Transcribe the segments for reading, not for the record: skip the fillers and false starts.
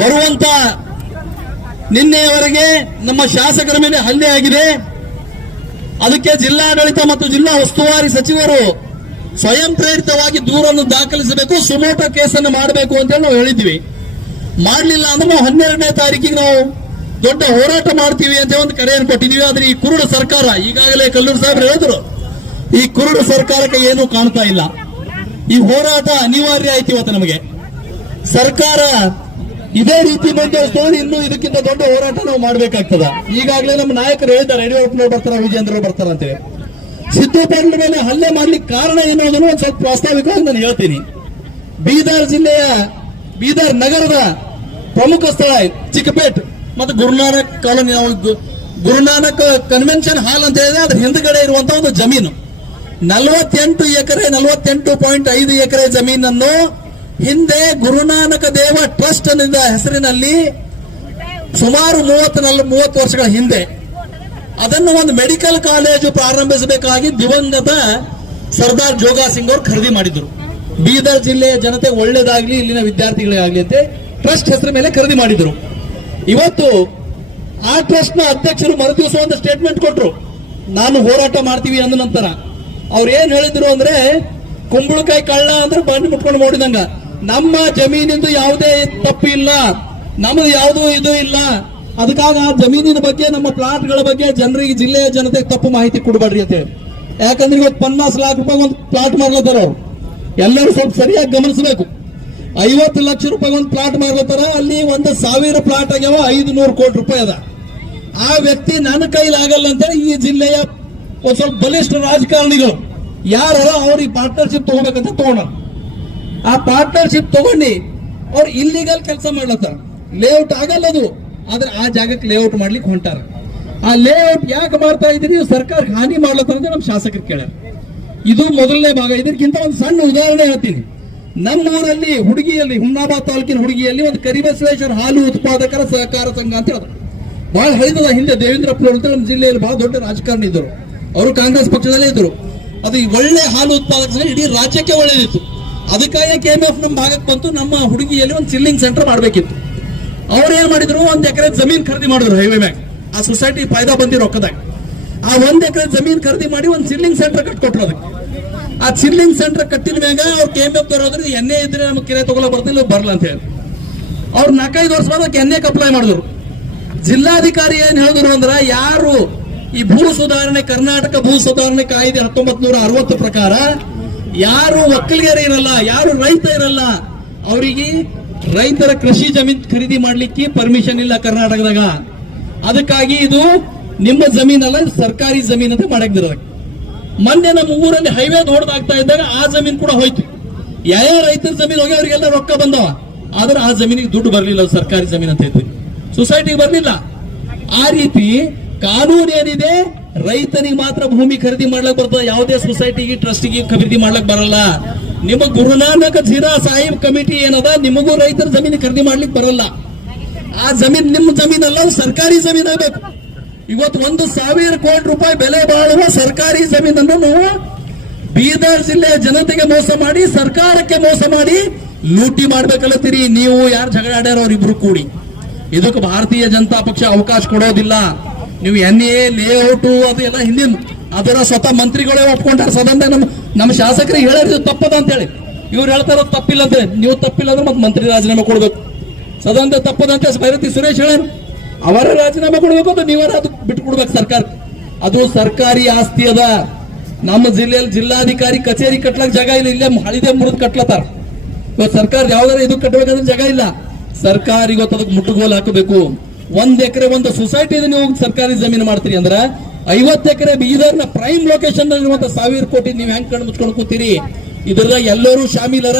ಬರುವಂತ ನಿನ್ನೆಯವರೆಗೆ ನಮ್ಮ ಶಾಸಕರ ಮೇಲೆ ಹಲ್ಲೆ ಆಗಿದೆ. ಅದಕ್ಕೆ ಜಿಲ್ಲಾಡಳಿತ ಮತ್ತು ಜಿಲ್ಲಾ ಉಸ್ತುವಾರಿ ಸಚಿವರು ಸ್ವಯಂ ಪ್ರೇರಿತವಾಗಿ ದೂರನ್ನು ದಾಖಲಿಸಬೇಕು, ಸುಮೋಟೋ ಕೇಸನ್ನು ಮಾಡಬೇಕು ಅಂತೇಳಿ ನಾವು ಹೇಳಿದ್ವಿ. ಮಾಡಲಿಲ್ಲ ಅಂದ್ರೆ ನಾವು 12ನೇ ತಾರೀಕಿಗೆ ನಾವು ದೊಡ್ಡ ಹೋರಾಟ ಮಾಡ್ತೀವಿ ಅಂತ ಒಂದು ಕರೆಯನ್ನು ಕೊಟ್ಟಿದ್ವಿ. ಆದ್ರೆ ಈ ಕುರುಡು ಸರ್ಕಾರ, ಈಗಾಗಲೇ ಕಲ್ಲೂರು ಸಾಹೇಬ್ ಹೇಳಿದ್ರು, ಈ ಕುರುಡು ಸರ್ಕಾರಕ್ಕೆ ಏನು ಕಾಣ್ತಾ ಇಲ್ಲ. ಈ ಹೋರಾಟ ಅನಿವಾರ್ಯ ಆಯ್ತು. ಇವತ್ತು ನಮಗೆ ಸರ್ಕಾರ ಇದೇ ರೀತಿ ಮುಂದುವರಿಸಿದ್ರೆ ಇನ್ನು ಇದಕ್ಕಿಂತ ದೊಡ್ಡ ಹೋರಾಟ ನಾವು ಮಾಡಬೇಕಾಗ್ತದ. ಈಗಾಗಲೇ ನಮ್ಮ ನಾಯಕರು ಹೇಳಿದ್ದಾರೆ, ಯಡಿಯೂರಪ್ಪನವರು ಬರ್ತಾರ, ವಿಜೇಂದ್ರ ಬರ್ತಾರ ಅಂತೇಳಿ. ಸಿದ್ದು ಪಾಟೀಲ್ ಮೇಲೆ ಹಲ್ಲೆ ಮಾಡ್ಲಿಕ್ಕೆ ಕಾರಣ ಏನು ಅನ್ನೋದನ್ನು ಒಂದು ಸ್ವಲ್ಪ ಪ್ರಾಸ್ತಾವಿಕವಾಗಿ ನಾನು ಹೇಳ್ತೀನಿ. ಬೀದರ್ ಜಿಲ್ಲೆಯ ಬೀದರ್ ನಗರದ ಪ್ರಮುಖ ಸ್ಥಳ ಚಿಕ್ಕಪೇಟ್ ಮತ್ತು Guru Nanak colony, Guru Nanak convention hall ಅಂತ ಹೇಳಿದ್ರೆ ಅದ್ರ ಹಿಂದ್ಗಡೆ ಇರುವಂತಹ ಒಂದು ಜಮೀನು 48 ಎಕರೆ 48.5 ಎಕರೆ ಜಮೀನನ್ನು ಹಿಂದೆ ಗುರುನಾನಕ ದೇವ ಟ್ರಸ್ಟ್ ಅನ್ನುವ ಹೆಸರಿನಲ್ಲಿ ಸುಮಾರು 30 ವರ್ಷಗಳ ಹಿಂದೆ ಅದನ್ನು ಒಂದು ಮೆಡಿಕಲ್ ಕಾಲೇಜು ಪ್ರಾರಂಭಿಸಬೇಕಾಗಿ ದಿವಂಗತ ಸರ್ದಾರ್ ಜೋಗ ಸಿಂಗ್ ಅವರು ಖರೀದಿ ಮಾಡಿದ್ರು. ಬೀದರ್ ಜಿಲ್ಲೆಯ ಜನತೆ ಒಳ್ಳೇದಾಗ್ಲಿ, ಇಲ್ಲಿನ ವಿದ್ಯಾರ್ಥಿಗಳಿಗಾಗ್ಲಿ ಅಂತ ಟ್ರಸ್ಟ್ ಹೆಸರ ಮೇಲೆ ಖರೀದಿ ಮಾಡಿದ್ರು. ಇವತ್ತು ಆ ಟ್ರಸ್ಟ್ ನ ಅಧ್ಯಕ್ಷರು ಮರುದಿವಸ ಒಂದು ಸ್ಟೇಟ್ಮೆಂಟ್ ಕೊಟ್ರು, ನಾನು ಹೋರಾಟ ಮಾಡ್ತೀವಿ ಅಂದ ನಂತರ. ಅವ್ರು ಏನ್ ಹೇಳಿದ್ರು ಅಂದ್ರೆ, ಕುಂಬಳಕಾಯಿ ಕಳ್ಳ ಅಂದ್ರೆ ಬಂದು ಮುಟ್ಕೊಂಡು ನೋಡಿದಂಗ, ನಮ್ಮ ಜಮೀನಿಂದು ಯಾವುದೇ ತಪ್ಪು ಇಲ್ಲ, ನಮ್ಮದು ಯಾವುದೂ ಇದು ಇಲ್ಲ, ಅದಕ್ಕಾಗ ಆ ಜಮೀನಿನ ಬಗ್ಗೆ, ನಮ್ಮ ಪ್ಲಾಟ್ಗಳ ಬಗ್ಗೆ ಜನರಿಗೆ, ಜಿಲ್ಲೆಯ ಜನತೆಗೆ ತಪ್ಪು ಮಾಹಿತಿ ಕೊಡಬೇಡ್ರಿ ಅಂತ ಹೇಳಿ. ಯಾಕಂದ್ರೆ ಇವತ್ತು 50 ಲಕ್ಷ ರೂಪಾಯಿ ಒಂದು ಪ್ಲಾಟ್ ಮಾರ್ಲತ್ತಾರ. ಅವ್ರು ಎಲ್ಲರೂ ಸ್ವಲ್ಪ ಸರಿಯಾಗಿ ಗಮನಿಸಬೇಕು. 50 ಲಕ್ಷ ರೂಪಾಯಿ ಒಂದು ಪ್ಲಾಟ್ ಮಾರ್ಲತ್ತಾರ. ಅಲ್ಲಿ 1,000 ಪ್ಲಾಟ್ ಆಗ್ಯಾವ, 500 ಕೋಟಿ ರೂಪಾಯಿ ಅದ. ಆ ವ್ಯಕ್ತಿ ನನ್ನ ಕೈಲಿ ಆಗಲ್ಲ ಅಂತೇಳಿ ಈ ಜಿಲ್ಲೆಯ ಒಂದ್ ಸ್ವಲ್ಪ ಬಲಿಷ್ಠ ರಾಜಕಾರಣಿಗಳು ಯಾರ ಅವ್ರಿಗೆ ಪಾರ್ಟ್ನರ್ಶಿಪ್ ತಗೋಬೇಕಂತ ತಗೊಂಡ. ಆ ಪಾರ್ಟ್ನರ್ಶಿಪ್ ತಗೊಂಡು ಅವ್ರು ಇಲ್ಲಿಗಲ್ ಕೆಲಸ ಮಾಡ್ಲತ್ತಾರ. ಲೇಔಟ್ ಆಗಲ್ಲ ಅದು, ಆದ್ರೆ ಆ ಜಾಗಕ್ಕೆ ಲೇಔಟ್ ಮಾಡ್ಲಿಕ್ಕೆ ಹೊಂಟಾರ. ಆ ಲೇಔಟ್ ಯಾಕೆ ಮಾಡ್ತಾ ಇದ್ದೀರಿ, ಸರ್ಕಾರಕ್ಕೆ ಹಾನಿ ಮಾಡ್ಲತ್ತಾರ ಅಂತ ನಮ್ಮ ಶಾಸಕರು ಕೇಳ್ಯಾರ. ಇದು ಮೊದಲನೇ ಭಾಗ. ಇದಕ್ಕಿಂತ ಒಂದು ಸಣ್ಣ ಉದಾಹರಣೆ ಹೇಳ್ತೀನಿ. ನಮ್ಮೂರಲ್ಲಿ ಹುಡುಗಿಯಲ್ಲಿ, ಹುಮ್ನಾಬಾದ್ ತಾಲೂಕಿನ ಹುಡುಗಿಯಲ್ಲಿ ಒಂದು ಕರಿಬಸವೇಶ್ವರ ಹಾಲು ಉತ್ಪಾದಕರ ಸಹಕಾರ ಸಂಘ ಅಂತ ಹೇಳೋದು. ಬಹಳ ಹಳಿದದ. ಹಿಂದೆ ದೇವೇಂದ್ರಪ್ಪನವರು ಅಂತ ನಮ್ಮ ಜಿಲ್ಲೆಯಲ್ಲಿ ಬಹಳ ದೊಡ್ಡ ರಾಜಕಾರಣಿ ಇದ್ದರು. ಅವರು ಕಾಂಗ್ರೆಸ್ ಪಕ್ಷದಲ್ಲೇ ಇದ್ರು. ಅದು ಒಳ್ಳೆ ಹಾಲು ಉತ್ಪಾದಕ ಸಂಘ, ಇಡೀ ರಾಜ್ಯಕ್ಕೆ ಒಳ್ಳೇದಿತ್ತು. ಅದಕ್ಕಾಗಿ KMF ನಮ್ಮ ಭಾಗಕ್ಕೆ ಬಂತು. ನಮ್ಮ ಹುಡುಗಿಯಲ್ಲಿ ಒಂದು ಚಿಲ್ಲಿಂಗ್ ಸೆಂಟರ್ ಮಾಡಬೇಕಿತ್ತು. ಅವ್ರು ಏನ್ ಮಾಡಿದ್ರು, 1 ಎಕರೆ ಜಮೀನ್ ಖರೀದಿ ಮಾಡಿದ್ರು ಹೈವೇ ಮ್ಯಾಗ. ಆ ಸೊಸೈಟಿ ಫಾಯ್ದಾ ಬಂದಿ ರೊಕ್ಕದಾಗ ಆ 1 ಎಕರೆ ಜಮೀನ್ ಖರೀದಿ ಮಾಡಿ ಒಂದು ಚಿಲ್ಲಿಂಗ್ ಸೆಂಟರ್ ಕಟ್ಕೊಟ್ರು. ಅದಕ್ಕೆ ಆ ಚಿಲ್ಲಿಂಗ್ ಸೆಂಟರ್ ಕಟ್ಟಿದ ಮ್ಯಾಗ ಅವ್ರು KMF ಹೋದ್ರೆ ಎಣ್ಣೆ ಇದ್ರೆ ನಮ್ಗೆ ಕಿರೆ ತಗೊಳ್ಳೋ ಬರ್ತಿಲ್ಲ, ಬರಲ್ಲ ಅಂತ ಹೇಳಿ ಅವ್ರು 4-5 ವರ್ಷ बाद ಅದಕ್ಕೆ ಎಣ್ಣೆಗೆ ಅಪ್ಲೈ ಮಾಡಿದ್ರು. ಜಿಲ್ಲಾಧಿಕಾರಿ ಏನ್ ಹೇಳಿದ್ರು ಅಂದ್ರ, ಯಾರು ಈ ಭೂ ಸುಧಾರಣೆ, ಕರ್ನಾಟಕ ಭೂ ಸುಧಾರಣೆ ಕಾಯ್ದೆ 1960 ಪ್ರಕಾರ ಯಾರು ಒಕ್ಕಲಿಗರ ಇರಲ್ಲ, ಯಾರು ರೈತ ಇರಲ್ಲ, ಅವರಿಗೆ ರೈತರ ಕೃಷಿ ಜಮೀನ್ ಖರೀದಿ ಮಾಡ್ಲಿಕ್ಕೆ ಪರ್ಮಿಷನ್ ಇಲ್ಲ ಕರ್ನಾಟಕದಾಗ. ಅದಕ್ಕಾಗಿ ಇದು ನಿಮ್ಮ ಜಮೀನಲ್ಲ, ಸರ್ಕಾರಿ ಜಮೀನ್ ಅಂತ ಮಾಡಕ್ದಿರ. ಮೊನ್ನೆ ನಮ್ಮ ಊರಲ್ಲಿ ಹೈವೇ ದೊಡ್ಡದಾಗ್ತಾ ಇದ್ದಾಗ ಆ ಜಮೀನ್ ಕೂಡ ಹೋಯ್ತು. ಯಾವ ರೈತರ ಜಮೀನ್ ಹೋಗಿ ಅವರಿಗೆಲ್ಲ ರೊಕ್ಕ ಬಂದವ, ಆದ್ರೆ ಆ ಜಮೀನಿಗೆ ದುಡ್ಡು ಬರಲಿಲ್ಲ. ಸರ್ಕಾರಿ ಜಮೀನ್ ಅಂತ ಇದ್ವಿ, ಸೊಸೈಟಿಗೆ ಬರಲಿಲ್ಲ. ಆ ರೀತಿ ಕಾನೂನು ಏನಿದೆ, ರೈತನಿಗೆ ಮಾತ್ರ ಭೂಮಿ ಖರೀದಿ ಮಾಡ್ಲಕ್ ಬರ್ತದೆ, ಯಾವುದೇ ಸೊಸೈಟಿಗೆ, ಟ್ರಸ್ಟಿಗೆ ಖರೀದಿ ಮಾಡ್ಲಕ್ ಬರಲ್ಲ. ನಿಮ್ಮ ಗುರುನಾನಕ್ ಜೀರಾ ಸಾಹಿಬ್ ಕಮಿಟಿ ಏನದ, ನಿಮಗೂ ರೈತರ ಜಮೀನು ಖರೀದಿ ಮಾಡ್ಲಿಕ್ಕೆ ಬರಲ್ಲ. ಆ ಜಮೀನ್ ನಿಮ್ಮ ಜಮೀನಲ್ಲ, ಸರ್ಕಾರಿ ಜಮೀನ್ ಆಗಬೇಕು. ಇವತ್ತು 1,000 ಕೋಟಿ ರೂಪಾಯಿ ಬೆಲೆ ಬಾಳುವ ಸರ್ಕಾರಿ ಜಮೀನನ್ನು ನಾವು ಬೀದರ್ ಜಿಲ್ಲೆಯ ಜನತೆಗೆ ಮೋಸ ಮಾಡಿ, ಸರ್ಕಾರಕ್ಕೆ ಮೋಸ ಮಾಡಿ ಲೂಟಿ ಮಾಡ್ಬೇಕಲ್ಲತ್ತೀರಿ. ನೀವು ಯಾರು ಜಗಳ ಆಡ್ಯಾರ ಅವರಿಬ್ರು ಕೂಡಿ. ಇದಕ್ಕೆ ಭಾರತೀಯ ಜನತಾ ಪಕ್ಷ ಅವಕಾಶ ಕೊಡೋದಿಲ್ಲ. ನೀವು NA ಲೇಔಟು ಅದು ಎಲ್ಲ ಹಿಂದಿನ ಅದರ ಸ್ವತಃ ಮಂತ್ರಿಗಳೇ ಒಪ್ಕೊಂಡಾರ. ಸದನ ನಮ್ಮ ಶಾಸಕರಿಗೆ ಹೇಳಿದ್ರು ತಪ್ಪದ ಅಂತ ಹೇಳಿ. ಇವ್ರು ಹೇಳ್ತಾರ ತಪ್ಪಿಲ್ಲ ಅಂತ. ನೀವು ತಪ್ಪಿಲ್ಲ ಅಂದ್ರೆ ಮತ್ತೆ ಮಂತ್ರಿ ರಾಜೀನಾಮೆ ಕೊಡ್ಬೇಕು. ಸದನ ತಪ್ಪದಂತೆ ಭೈರತಿ ಸುರೇಶ್ ಹೇಳರು, ಅವರ ರಾಜೀನಾಮೆ ಕೊಡ್ಬೇಕು ಅಂತ ನೀವರ ಅದು ಬಿಟ್ಟು ಕೊಡ್ಬೇಕು ಸರ್ಕಾರ. ಅದು ಸರ್ಕಾರಿ ಆಸ್ತಿ ಅದ. ನಮ್ಮ ಜಿಲ್ಲೆಯಲ್ಲಿ ಜಿಲ್ಲಾಧಿಕಾರಿ ಕಚೇರಿ ಕಟ್ಲಕ್ ಜಾಗ ಇಲ್ಲ, ಇಲ್ಲೇ ಹಳಿದೆ ಮುರಿದು ಕಟ್ಲತ್ತಾರ. ಇವತ್ತು ಸರ್ಕಾರ ಯಾವ್ದಾರ ಇದು ಕಟ್ಟಬೇಕಂದ್ರೆ ಜಾಗ ಇಲ್ಲ. ಸರ್ಕಾರ ಇವತ್ತು ಅದಕ್ಕೆ ಮುಟ್ಟುಗೋಲು ಹಾಕಬೇಕು. 1 ಎಕರೆ ಒಂದು ಸೊಸೈಟಿ ನೀವು ಸರ್ಕಾರಿ ಜಮೀನು ಮಾಡ್ತೀರಿ ಅಂದ್ರೆ 50 ಎಕರೆ ಬೀದರ್ನ ಪ್ರೈಮ್ ಲೊಕೇಶನ್ ಇರುವಂತ 1,000 ಕೋಟಿ ನೀವು ಹೆಂಗ್ ಕಣ್ಣು ಮುಚ್ಕೊಂಡು ಕೂತೀರಿ? ಇದ್ರದಾಗ ಎಲ್ಲರೂ ಶಾಮೀಲರ.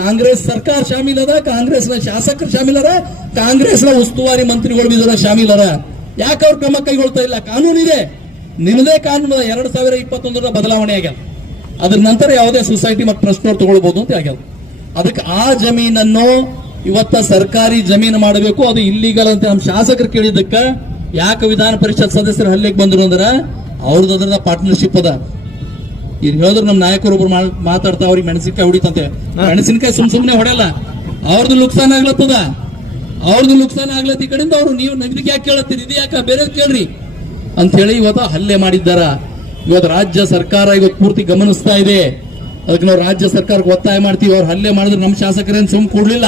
ಕಾಂಗ್ರೆಸ್ ಸರ್ಕಾರ ಶಾಮೀಲದ, ಕಾಂಗ್ರೆಸ್ನ ಶಾಸಕರು ಶಾಮೀಲರ, ಕಾಂಗ್ರೆಸ್ನ ಉಸ್ತುವಾರಿ ಮಂತ್ರಿಗಳು ಇದರ ಶಾಮೀಲರ. ಯಾಕೆ ಅವ್ರು ಕ್ರಮ ಕೈಗೊಳ್ತಾ ಇಲ್ಲ? ಕಾನೂನು ಇದೆ, ನಿನ್ನದೇ ಕಾನೂನು 2021 ಬದಲಾವಣೆ ಆಗ್ಯಾದ. ಅದ್ರ ನಂತರ ಯಾವುದೇ ಸೊಸೈಟಿ ಮತ್ತು ಟ್ರಸ್ಟ್ನವ್ರು ತಗೊಳ್ಬಹುದು ಅಂತ ಆಗ್ಯಾದ. ಅದಕ್ಕೆ ಆ ಜಮೀನನ್ನು ಇವತ್ತ ಸರ್ಕಾರಿ ಜಮೀನು ಮಾಡಬೇಕು. ಅದು ಇಲ್ಲಿಗಲ್ ಅಂತ ನಮ್ಮ ಶಾಸಕರು ಕೇಳಿದ್ದಕ್ಕ ಯಾಕೆ ವಿಧಾನ ಪರಿಷತ್ ಸದಸ್ಯರು ಹಲ್ಲೆಗೆ ಬಂದ್ರು ಅಂದ್ರ ಅವ್ರದ್ದು ಅದರದ ಪಾರ್ಟ್ನರ್ಶಿಪ್ ಅದ. ಈಗ ಹೇಳಿದ್ರು ನಮ್ಮ ನಾಯಕರೊಬ್ರು ಮಾತಾಡ್ತಾ ಅವ್ರಿಗೆ ಮೆಣಸಿನಕಾಯಿ ಹೊಡಿತಂತೆ. ಮೆಣಸಿನಕಾಯಿ ಸುಮ್ನೆ ಹೊಡೆಯಲ್ಲ, ಅವ್ರದ್ದು ನುಕ್ಸಾನ ಆಗ್ಲತ್ತದ. ಅವ್ರದ್ದು ನುಕ್ಸಾನ ಆಗ್ಲತ್ತ ಈ ಕಡೆಯಿಂದ ಅವರು ನೀವು ಇದಕ್ಕೆ ಯಾಕೆ ಕೇಳತ್ತೀರಿ, ಇದು ಯಾಕೆ ಬೇರೆ ಕೇಳ್ರಿ ಅಂತ ಹೇಳಿ ಇವತ್ತು ಹಲ್ಲೆ ಮಾಡಿದ್ದಾರ. ಇವತ್ತು ರಾಜ್ಯ ಸರ್ಕಾರ ಇವತ್ತು ಪೂರ್ತಿ ಗಮನಿಸ್ತಾ ಇದೆ. ಅದಕ್ಕೆ ನಾವು ರಾಜ್ಯ ಸರ್ಕಾರಕ್ಕೆ ಒತ್ತಾಯ ಮಾಡ್ತೀವಿ. ಅವ್ರು ಹಲ್ಲೆ ಮಾಡಿದ್ರೆ ನಮ್ಮ ಶಾಸಕರೇನು ಸುಮ್ ಕೊಡ್ಲಿಲ್ಲ.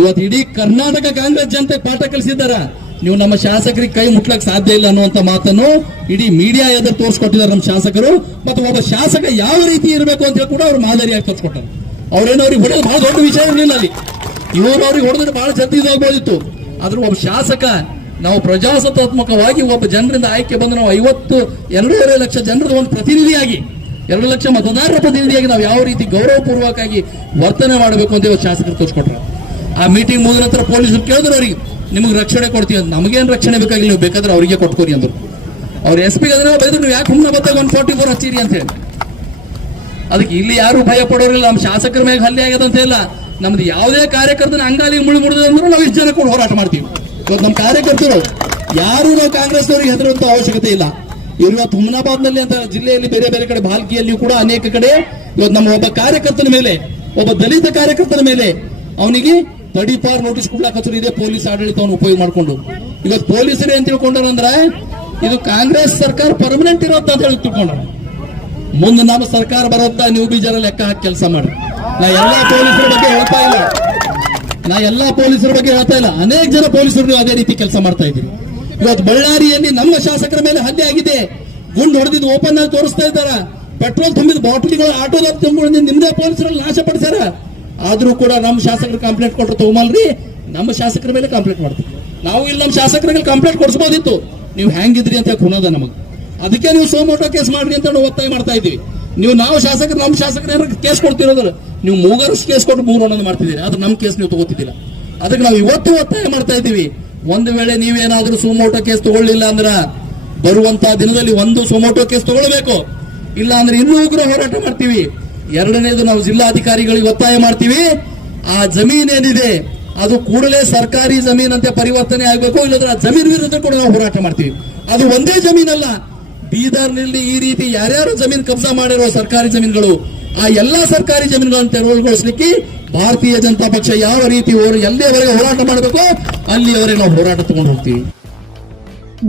ಇವತ್ತು ಇಡೀ ಕರ್ನಾಟಕ ಕಾಂಗ್ರೆಸ್ ಜನತೆ ಪಾಠ ಕಲಿಸಿದಾರ. ನೀವು ನಮ್ಮ ಶಾಸಕರಿಗೆ ಕೈ ಮುಟ್ಲಕ್ ಸಾಧ್ಯ ಇಲ್ಲ ಅನ್ನುವಂತ ಮಾತನ್ನು ಇಡೀ ಮೀಡಿಯಾ ಎದುರು ತೋರಿಸ್ಕೊಟ್ಟಿದ್ದಾರೆ ನಮ್ಮ ಶಾಸಕರು. ಮತ್ತು ಒಬ್ಬ ಶಾಸಕ ಯಾವ ರೀತಿ ಇರಬೇಕು ಅಂತ ಹೇಳಿ ಕೂಡ ಅವ್ರು ಮಾದರಿಯಾಗಿ ತೋರಿಸ್ಕೊಟ್ಟಾರೆ. ಅವ್ರೇನೋ ಅವ್ರಿಗೆ ಹೊಡೆದು ಬಹಳ ದೊಡ್ಡ ವಿಷಯ ಇರಲಿಲ್ಲ ಅಲ್ಲಿ, ಇವರು ಅವ್ರಿಗೆ ಹೊಡೆದ್ರೆ ಬಹಳ ಜಲ್ದಿ ಇದಾಗಬಹುದಿತ್ತು. ಆದ್ರೂ ಒಬ್ಬ ಶಾಸಕ ನಾವು ಪ್ರಜಾಸತ್ತಾತ್ಮಕವಾಗಿ ಒಬ್ಬ ಜನರಿಂದ ಆಯ್ಕೆ ಬಂದು ನಾವು 2.5 ಲಕ್ಷ ಜನರದ ಒಂದು ಪ್ರತಿನಿಧಿಯಾಗಿ 2 ಲಕ್ಷ ಮತದಾರರ ಪ್ರತಿನಿಧಿಯಾಗಿ ನಾವು ಯಾವ ರೀತಿ ಗೌರವಪೂರ್ವಕವಾಗಿ ವರ್ತನೆ ಮಾಡಬೇಕು ಅಂತ ಇವತ್ತು ಶಾಸಕರು ತೋರಿಸ್ಕೊಟ್ರು. ಆ ಮೀಟಿಂಗ್ ಮುಗಿದ ನಂತರ ಪೊಲೀಸರು ಕೇಳಿದ್ರು ಅವ್ರಿಗೆ, ನಿಮಗೆ ರಕ್ಷಣೆ ಕೊಡ್ತೀವಿ ಅಂತ. ನಮಗೇನು ರಕ್ಷಣೆ ಬೇಕಾಗಿಲ್ಲ, ನೀವು ಬೇಕಾದ್ರೆ ಅವರಿಗೆ ಕೊಟ್ಕೋರಿ ಅಂದ್ರು. ಅವ್ರು SP ಅದನ್ನ ಬೈದ್ರು, ನೀವು ಯಾಕೆ ಹುಮ್ಮನ ಬತ್ತಾಗ 144 ಹಚ್ಚಿರಿ ಅಂತ ಹೇಳಿ. ಅದಕ್ಕೆ ಇಲ್ಲಿ ಯಾರು ಭಯ ಪಡೋರಿಲ್ಲ. ನಮ್ಮ ಶಾಸಕರ ಮೇಲೆ ಹಲ್ಲೆ ಆಗ್ಯದ ಅಂತ ಇಲ್ಲ. ನಮ್ದು ಯಾವುದೇ ಕಾರ್ಯಕರ್ತನ ಅಂಗಾಲಿಗೆ ಮುಳಿದು ಅಂದ್ರೂ ನಾವು ಇಷ್ಟು ಜನ ಕೂಡ ಹೋರಾಟ ಮಾಡ್ತೀವಿ. ಇವತ್ತು ನಮ್ಮ ಕಾರ್ಯಕರ್ತರು ಯಾರು ನಾವು ಕಾಂಗ್ರೆಸ್ನವರಿಗೆ ಹೆದರುವಂತ ಅವಶ್ಯಕತೆ ಇಲ್ಲ. ಇವತ್ತು ಹುಮನಾಬಾದ್ನಲ್ಲಿ ಅಂತ ಜಿಲ್ಲೆಯಲ್ಲಿ ಬೇರೆ ಬೇರೆ ಕಡೆ ಭಾಲ್ಕಿಯಲ್ಲಿಯೂ ಕೂಡ ಅನೇಕ ಕಡೆ ಇವತ್ತು ನಮ್ಮ ಒಬ್ಬ ಕಾರ್ಯಕರ್ತನ ಮೇಲೆ, ಒಬ್ಬ ದಲಿತ ಕಾರ್ಯಕರ್ತನ ಮೇಲೆ ಅವನಿಗೆ ತಡಿಪಾರ್ ನೋಟಿಸ್ ಕೊಡ್ಲಾಕತ್ರು. ಇದೇ ಪೊಲೀಸ್ ಆಡಳಿತವನ್ನು ಉಪಯೋಗ ಮಾಡಿಕೊಂಡು ಇವತ್ತು ಪೊಲೀಸರೇ ಅಂತ ತಿಳ್ಕೊಂಡ್ರೆ ಇದು ಕಾಂಗ್ರೆಸ್ ಸರ್ಕಾರ ಪರ್ಮನೆಂಟ್ ಇರೋತ್ತ ಅಂತ ಹೇಳಿ ತಿಳ್ಕೊಂಡ್ರ. ಮುಂದೆ ನಮ್ಮ ಸರ್ಕಾರ ಬರೋತ್ತ ನೀವು ಬೀಜರ ಲೆಕ್ಕ ಹಾಕಿ ಕೆಲಸ ಮಾಡಿ. ನಾ ಎಲ್ಲಾ ಪೊಲೀಸರ ಬಗ್ಗೆ ಹೇಳ್ತಾ ಇಲ್ಲ, ಅನೇಕ ಜನ ಪೊಲೀಸರು ಅದೇ ರೀತಿ ಕೆಲಸ ಮಾಡ್ತಾ ಇದ್ದೀವಿ. ಇವತ್ತು ಬಳ್ಳಾರಿಯಲ್ಲಿ ನಮ್ಮ ಶಾಸಕರ ಮೇಲೆ ಹಲ್ಲೆ ಆಗಿದೆ. ಗುಂಡು ಹೊಡೆದಿದ್ದು ಓಪನ್ ಆಗಿ ತೋರಿಸ್ತಾ ಇದ್ದಾರ. ಪೆಟ್ರೋಲ್ ತುಂಬಿದ ಬಾಟಲಿಗಳು ಆಟೋದಾಗ ತುಂಬಿದ ನಿಮ್ದೇ ಪೊಲೀಸರಲ್ಲಿ ನಾಶ ಪಡಿಸ್ಯಾರ. ಆದ್ರೂ ಕೂಡ ನಮ್ಮ ಶಾಸಕರು ಕಂಪ್ಲೇಂಟ್ ಕೊಟ್ಟರು ತಗೊಂಬಲ್ರಿ, ನಮ್ಮ ಶಾಸಕರ ಮೇಲೆ ಕಂಪ್ಲೇಂಟ್ ಮಾಡ್ತೀವಿ. ನಾವು ಇಲ್ಲಿ ನಮ್ಮ ಶಾಸಕರ ಮೇಲೆ ಕಂಪ್ಲೇಂಟ್ ಕೊಡಿಸಬಹುದಿತ್ತು. ನೀವು ಹೆಂಗಿದ್ರಿ ಅಂತ ಕುಣದ ನಮಗೆ. ಅದಕ್ಕೆ ನೀವು ಸೋಮೋಟೋ ಕೇಸ್ ಮಾಡ್ರಿ ಅಂತ ನಾವು ಒತ್ತಾಯ ಮಾಡ್ತಾ ಇದ್ದೀವಿ. ನೀವು ನಾವು ಶಾಸಕರು ನಮ್ಮ ಶಾಸಕರ ಕೇಸ್ ಕೊಡ್ತಿರೋದ್ರ, ನೀವು ಮೂಗರ್ಸ್ ಕೇಸ್ ಕೊಟ್ಟು 3 ಮಾಡ್ತಿದ್ದೀರಿ. ಆದ್ರೆ ನಮ್ಮ ಕೇಸ್ ನೀವು ತಗೋತಿದ್ದಿಲ್ಲ. ಅದಕ್ಕೆ ನಾವು ಇವತ್ತು ಒತ್ತಾಯ ಮಾಡ್ತಾ ಇದ್ದೀವಿ. ಒಂದು ವೇಳೆ ನೀವೇನಾದ್ರೂ ಸೋಮೋಟೋ ಕೇಸ್ ತಗೊಳ್ಳಿಲ್ಲ ಅಂದ್ರ ಬರುವಂತ ದಿನದಲ್ಲಿ ಒಂದು ಸೋಮೋಟೋ ಕೇಸ್ ತಗೊಳ್ಬೇಕು. ಇಲ್ಲ ಅಂದ್ರೆ ಇನ್ನೂ ಉಗ್ರ ಹೋರಾಟ ಮಾಡ್ತೀವಿ. ಎರಡನೇದು ನಾವು ಜಿಲ್ಲಾಧಿಕಾರಿಗಳಿಗೆ ಒತ್ತಾಯ ಮಾಡ್ತೀವಿ, ಆ ಜಮೀನ್ ಏನಿದೆ ಅದು ಕೂಡಲೇ ಸರ್ಕಾರಿ ಜಮೀನಂತೆ ಪರಿವರ್ತನೆ ಆಗಬೇಕು. ಇಲ್ಲದ್ರೆ ಆ ಜಮೀನ್ ವಿರುದ್ಧ ಕೂಡ ನಾವು ಹೋರಾಟ ಮಾಡ್ತೀವಿ. ಅದು ಒಂದೇ ಜಮೀನಲ್ಲ, ಬೀದರ್ನಲ್ಲಿ ಈ ರೀತಿ ಯಾರ್ಯಾರು ಜಮೀನು ಕಬ್ಜಾ ಮಾಡಿರೋ ಸರ್ಕಾರಿ ಜಮೀನುಗಳು, ಆ ಎಲ್ಲಾ ಸರ್ಕಾರಿ ಜಮೀನುಗಳನ್ನು ತೆರವುಗೊಳಿಸಲಿಕ್ಕೆ ಭಾರತೀಯ ಜನತಾ ಪಕ್ಷ ಯಾವ ರೀತಿ ಎಲ್ಲಿಯವರೆಗೆ ಹೋರಾಟ ಮಾಡಬೇಕು ಅಲ್ಲಿಯವರೆಗೆ ನಾವು ಹೋರಾಟ ತಗೊಂಡು ಹೋಗ್ತೀವಿ.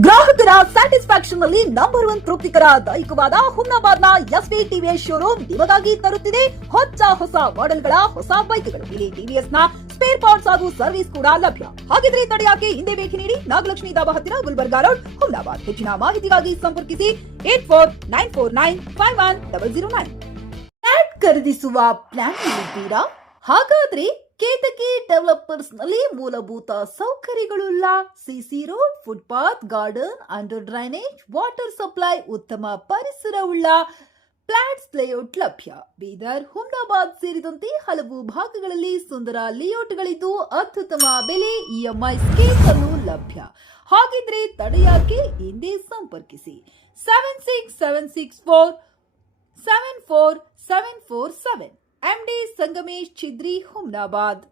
ಗ್ರಾಹಕರ ಸ್ಯಾಟಿಸ್ಫ್ಯಾಕ್ಷನ್ ನಲ್ಲಿ ನಂಬರ್ 1 ತೃಪ್ತಿಕರ ದೈಹಿಕವಾದ ಹುಮ್ನಾಬಾದ್ನ SV TVS ಶೋರೂಮ್ ನಿಮಗಾಗಿ ತರುತ್ತಿದೆ ಹೊಸ ಮಾಡೆಲ್ಗಳ ಹೊಸ ಬೈಕ್ಗಳು. ಇಲ್ಲಿ TVS ನ ಸ್ಪೇರ್ ಪಾರ್ಟ್ಸ್ ಹಾಗೂ ಸರ್ವಿಸ್ ಕೂಡ ಲಭ್ಯ. ಹಾಗಿದ್ರೆ ತಡೆಯಾಕೆ ಹಿಂದೆ ಭೇಟಿ ನೀಡಿ ನಾಗಲಕ್ಷ್ಮಿ ದಾಬಾ ಹತ್ತಿರ ಗುಲ್ಬರ್ಗಾ ರೋಡ್, ಹುಮ್ನಾಬಾದ್. ಹೆಚ್ಚಿನ ಮಾಹಿತಿಗಾಗಿ ಸಂಪರ್ಕಿಸಿ 8494951009. ಫ್ಲಾಟ್ ಖರೀದಿಸುವ ಪ್ಲಾನ್ ಇದ್ದೀರಾ? ಹಾಗಾದ್ರೆ ಕೇತಕಿ ಡೆವಲಪರ್ಸ್ ನಲ್ಲಿ ಮೂಲಭೂತ ಸೌಕರ್ಯಗಳುಳ್ಳ CC road, footpath, garden, under drainage, water supply, ಉತ್ತಮ ಪರಿಸರವುಳ್ಳ ಫ್ಲಾಟ್ಸ್ ಲೇಔಟ್ ಲಭ್ಯ. ಬೀದರ್, ಹುಮ್ನಾಬಾದ್ ಸೇರಿದಂತೆ ಹಲವು ಭಾಗಗಳಲ್ಲಿ ಸುಂದರ ಲೇಔಟ್ಗಳಿದ್ದು ಅತ್ಯುತ್ತಮ ಬೆಲೆ, EMI ಸ್ಕೀಮ್ ಅನ್ನು ಲಭ್ಯ. ಹಾಗಿದ್ರೆ ತಡೆಯಾಕೆ ಹಿಂದೆ ಸಂಪರ್ಕಿಸಿ 7676474747. MD ಸಂಗಮೇಶ್ ಚಿದ್ರಿ, ಹುಮ್ನಾಬಾದ್.